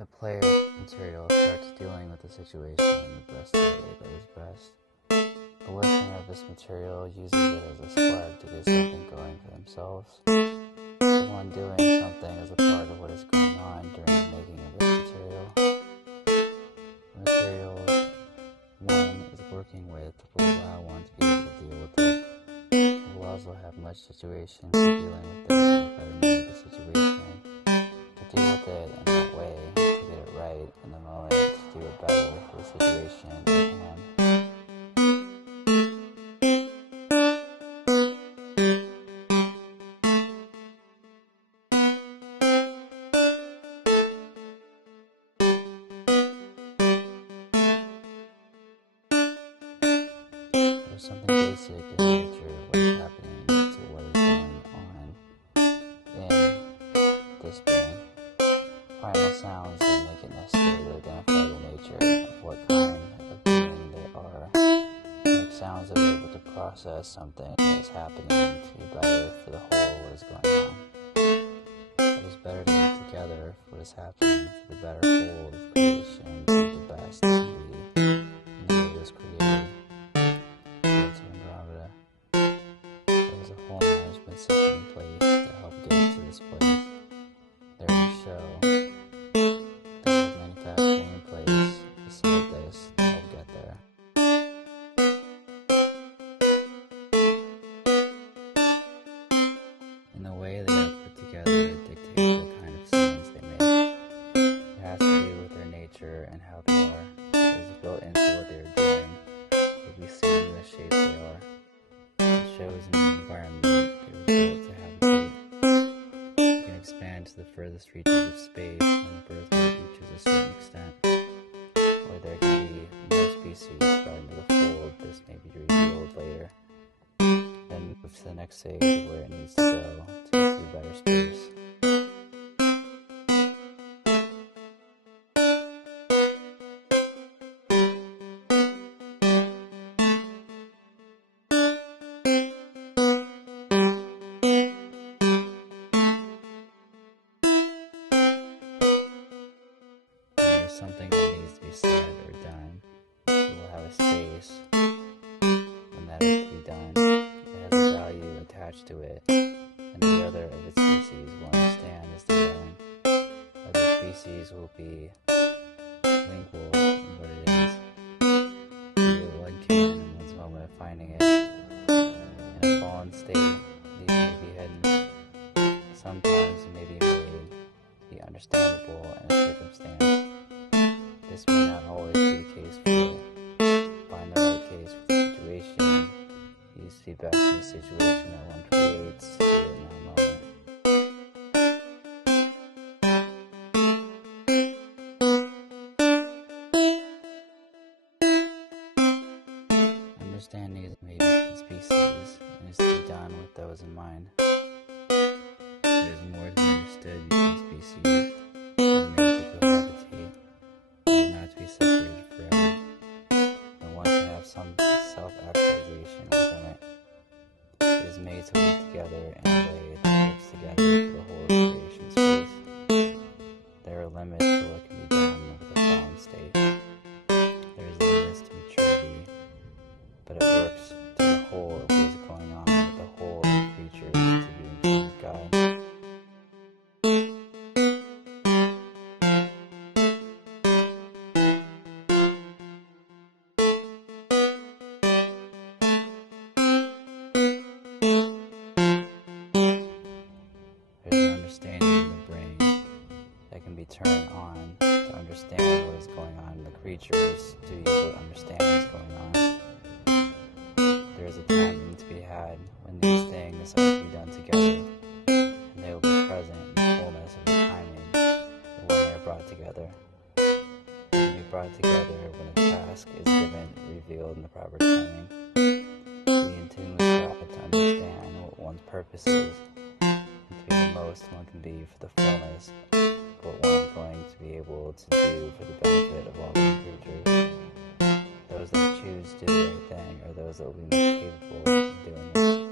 The player material starts dealing with the situation in the best way that is best. The listener of this material uses it as a spark to get something going for themselves. The one doing something as a part of what is going on during the making of this material. The material one is working with will allow one to be able to deal with it. It will also have much situation for dealing with this in a betterment of the situation. To deal with it in that way, to get it right in the moment, to do it better for the situation at hand. There's something basic in the nature of what is happening to what is going on in this being. Primal sounds that make it necessary to identify the nature of what kind of being they are. Make sounds that are able to process something that is happening to be better for the whole what is going on. It is better to get together for what is happening for the better whole of creation, to be the best to be in the way it was created. There was a whole management system in place to help get it to this place. There is a show. There was manufacturing in place beside this to help get there. And the way they are put together dictates what kind of sounds they make. It has to do with their nature and how they are. It is built into what they are doing. If we see in the shape they are. It shows in the environment they were built to habitate. You can expand to the furthest reaches of space when the birth rate reaches a certain extent. Or there can be more species starting to the fold. This may be revealed later. Then move to the next stage where it needs to go to get to better space. Something that needs to be said or done. It will have a space when that is to be done. It has a value attached to it, and the other of its species will understand as they're going. Other species will be lingual in what it is. Do what one can in one's moment of finding it. In a fallen state, these may be hidden. Sometimes it may be made to be understandable in a circumstance. This may not always be the case for you. Find the right case for the situation. Use feedback from the situation that one creates to see it in that moment. Understanding is made between species and is to be done with those in mind. There is more to be understood between species than made to cohabitate. Not to be separated forever, and one can have some self-actualization within it. It is made to work together in a way that works together for the whole of creation space. There are limits to what can be done with a fallen state. There is limits to maturity, but it works to the whole of what is going on with the whole of the creatures to be in tune with God. Understanding in the brain that can be turned on to understand what is going on in the creatures, to use what understanding is going on. There is a timing to be had when these things are to be done together, and they will be present in the fullness of the timing when they are brought together. They will be brought together when a task is given, revealed in the proper timing. Be in tune with God to understand what one's purpose is. To be the most one can be for the fullness of what one is going to be able to do for the benefit of all the creatures. Those that choose to do the right thing are those that will be most capable of doing it.